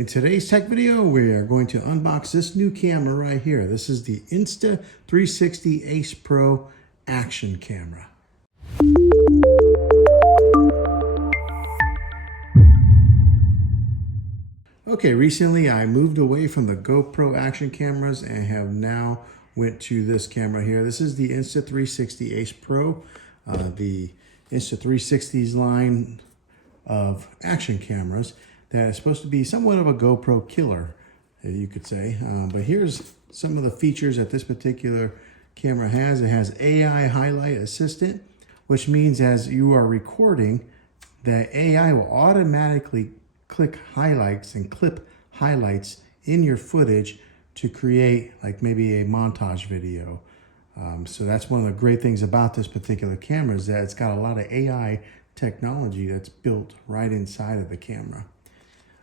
In today's tech video, we are going to unbox this new camera right here. This is the Insta360 Ace Pro action camera. Okay, recently I moved away from the GoPro action cameras and have now went to this camera here. This is the Insta360 Ace Pro, the Insta360's line of action cameras that is supposed to be somewhat of a GoPro killer, you could say. But here's some of the features that this particular camera has. It has AI highlight assistant, which means as you are recording, that AI will automatically click highlights and clip highlights in your footage to create like maybe a montage video. So that's one of the great things about this particular camera is that it's got a lot of AI technology that's built right inside of the camera.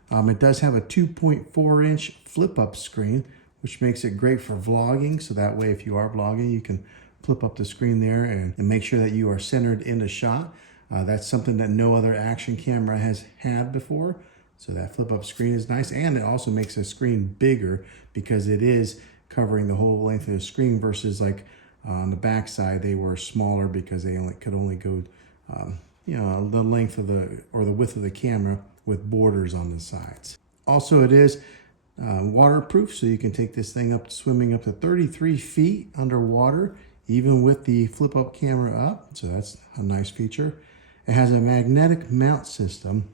It does have a 2.4-inch flip-up screen, which makes it great for vlogging. So that way, if you are vlogging, you can flip up the screen there and make sure that you are centered in the shot. That's something that no other action camera has had before. So that flip-up screen is nice, and it also makes the screen bigger because it is covering the whole length of the screen versus like on the back side, they were smaller because they could only go, the length of the width of the camera with borders on the sides. Also, it is waterproof, so you can take this thing up swimming up to 33 feet underwater, even with the flip-up camera up. So that's a nice feature. It has a magnetic mount system,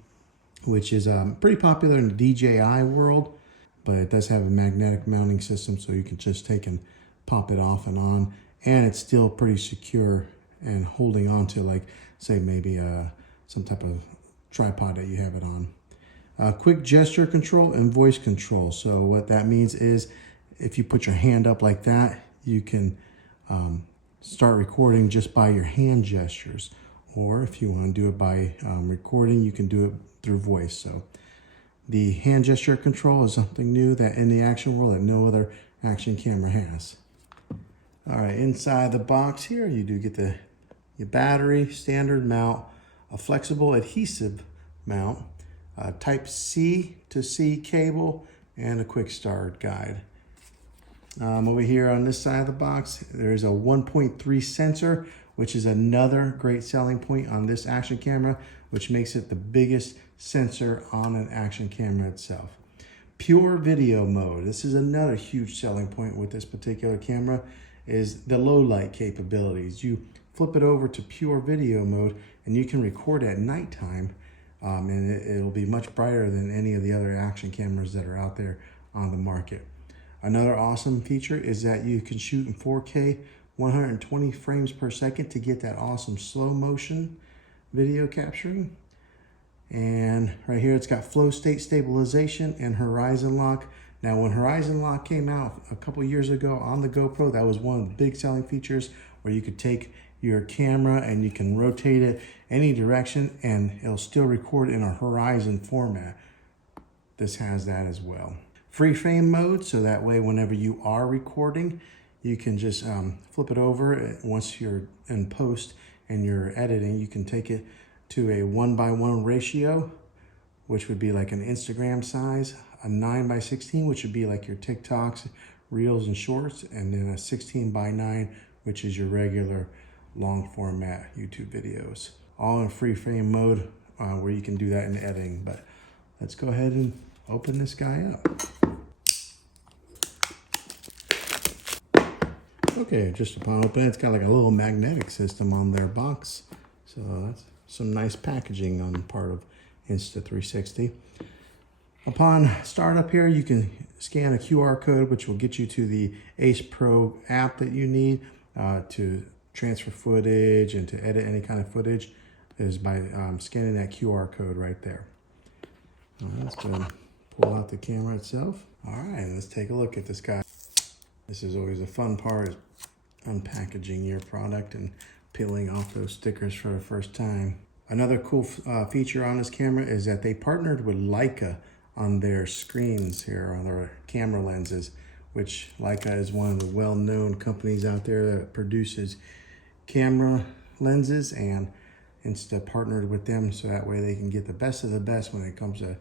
which is pretty popular in the DJI world, but it does have a magnetic mounting system, so you can just take and pop it off and on, and it's still pretty secure and holding on to, like, say maybe some type of tripod that you have it on. Quick gesture control and voice control. So what that means is if you put your hand up like that, you can start recording just by your hand gestures. Or if you want to do it by recording, you can do it through voice. So the hand gesture control is something new that in the action world that no other action camera has. All right, inside the box here, you do get your battery, standard mount, a flexible adhesive mount, type C to C cable, and a quick start guide. Over here on this side of the box, there's a 1.3 sensor, which is another great selling point on this action camera, which makes it the biggest sensor on an action camera itself. Pure video mode. This is another huge selling point with this particular camera, is the low light capabilities. You flip it over to pure video mode and you can record at nighttime, and it'll be much brighter than any of the other action cameras that are out there on the market. Another awesome feature is that you can shoot in 4K 120 frames per second to get that awesome slow motion video capturing. And right here it's got flow state stabilization and horizon lock. Now when horizon lock came out a couple years ago on the GoPro, that was one of the big selling features where you could take your camera and you can rotate it any direction and it'll still record in a horizon format. This has that as well. Free frame mode, so that way whenever you are recording, you can just flip it over. Once you're in post and you're editing, you can take it to a 1:1 ratio, which would be like an Instagram size, a 9:16, which would be like your TikToks, Reels, and Shorts, and then a 16:9, which is your regular long format YouTube videos. All in free frame mode where you can do that in editing. But let's go ahead and open this guy up. Okay, just upon opening, it's got like a little magnetic system on their box. So that's some nice packaging on the part of Insta360. Upon startup here, you can scan a QR code, which will get you to the Ace Pro app that you need to transfer footage and to edit any kind of footage, is by scanning that QR code right there. All right, let's go ahead and pull out the camera itself. All right, let's take a look at this guy. This is always a fun part, is unpackaging your product and peeling off those stickers for the first time. Another cool feature on this camera is that they partnered with Leica on their screens here, on their camera lenses, which Leica is one of the well-known companies out there that produces camera lenses, and Insta partnered with them so that way they can get the best of the best when it comes to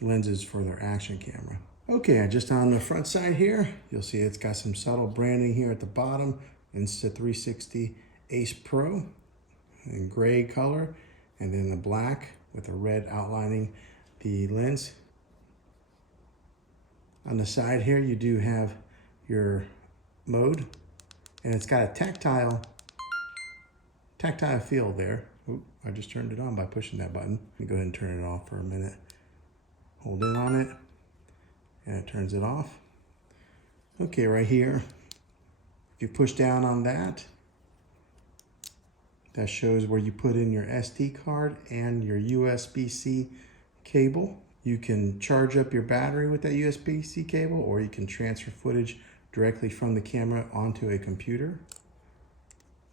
lenses for their action camera. Okay, just on the front side here, you'll see it's got some subtle branding here at the bottom. Insta360 Ace Pro in gray color, and then the black with the red outlining the lens. On the side here, you do have your mode, and it's got a tactile feel there. Oop, I just turned it on by pushing that button. Let me go ahead and turn it off for a minute. Hold in on it, and it turns it off. Okay, right here, if you push down on that, that shows where you put in your SD card and your USB-C cable. You can charge up your battery with that USB-C cable, or you can transfer footage directly from the camera onto a computer.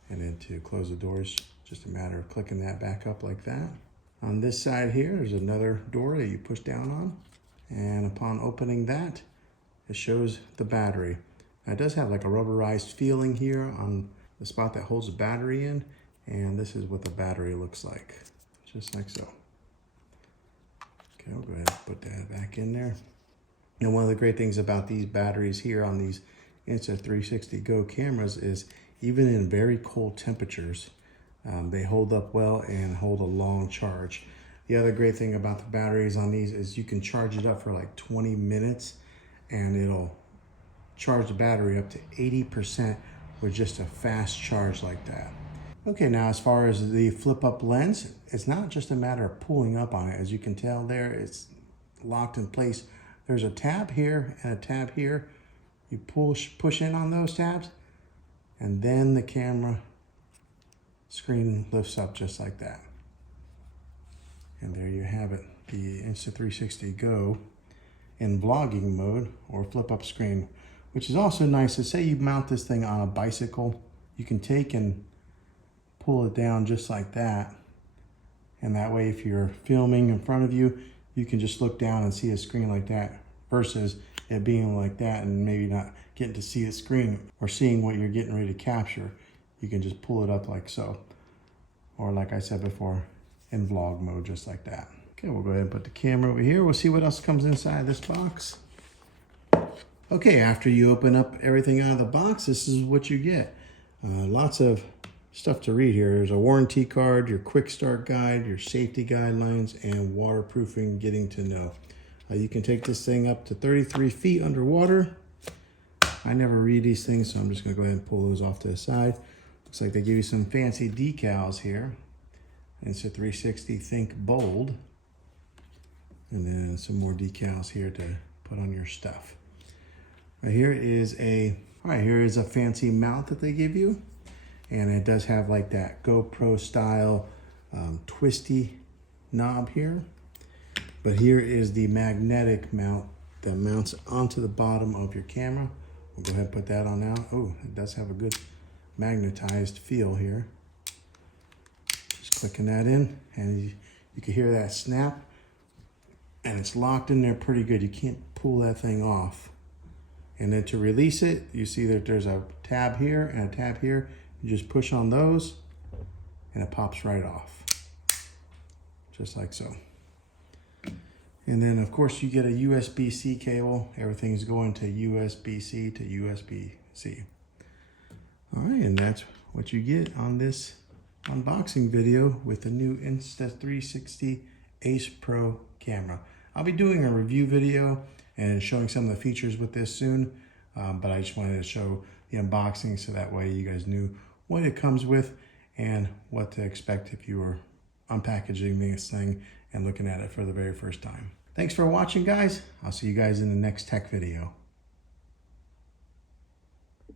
And then to close the doors, just a matter of clicking that back up like that. On this side here, there's another door that you push down on. And upon opening that, it shows the battery. Now, it does have like a rubberized feeling here on the spot that holds the battery in. And this is what the battery looks like, just like so. Okay, I'll go ahead and put that back in there. And one of the great things about these batteries here on these Insta360 Go cameras is even in very cold temperatures, they hold up well and hold a long charge. The other great thing about the batteries on these is you can charge it up for like 20 minutes and it'll charge the battery up to 80% with just a fast charge like that. Okay, now as far as the flip up lens, it's not just a matter of pulling up on it. As you can tell there, it's locked in place. There's a tab here and a tab here. You push in on those tabs, and then the camera screen lifts up just like that. And there you have it, the Insta360 Go in vlogging mode or flip up screen, which is also nice. To say you mount this thing on a bicycle, you can take and pull it down just like that. And that way, if you're filming in front of you, you can just look down and see a screen like that, versus it being like that and maybe not getting to see the screen or seeing what you're getting ready to capture. You can just pull it up like so. Or like I said before, in vlog mode, just like that. Okay, we'll go ahead and put the camera over here. We'll see what else comes inside this box. Okay, after you open up everything out of the box, this is what you get. Lots of stuff to read here. There's a warranty card, your quick start guide, your safety guidelines, and waterproofing getting to know. You can take this thing up to 33 feet underwater. I never read these things, so I'm just gonna go ahead and pull those off to the side. Looks like they give you some fancy decals here. Insta360 Think Bold. And then some more decals here to put on your stuff. Right here is a fancy mount that they give you. And it does have like that GoPro style twisty knob here. But here is the magnetic mount that mounts onto the bottom of your camera. We'll go ahead and put that on now. Oh, it does have a good magnetized feel here. Just clicking that in, and you can hear that snap. And it's locked in there pretty good. You can't pull that thing off. And then to release it, you see that there's a tab here and a tab here. You just push on those and it pops right off. Just like so. And then of course you get a USB-C cable. Everything's going to USB-C to USB-C. All right, and that's what you get on this unboxing video with the new Insta360 Ace Pro camera. I'll be doing a review video and showing some of the features with this soon, but I just wanted to show the unboxing so that way you guys knew what it comes with and what to expect if you were unpackaging this thing and looking at it for the very first time. Thanks for watching, guys. I'll see you guys in the next tech video.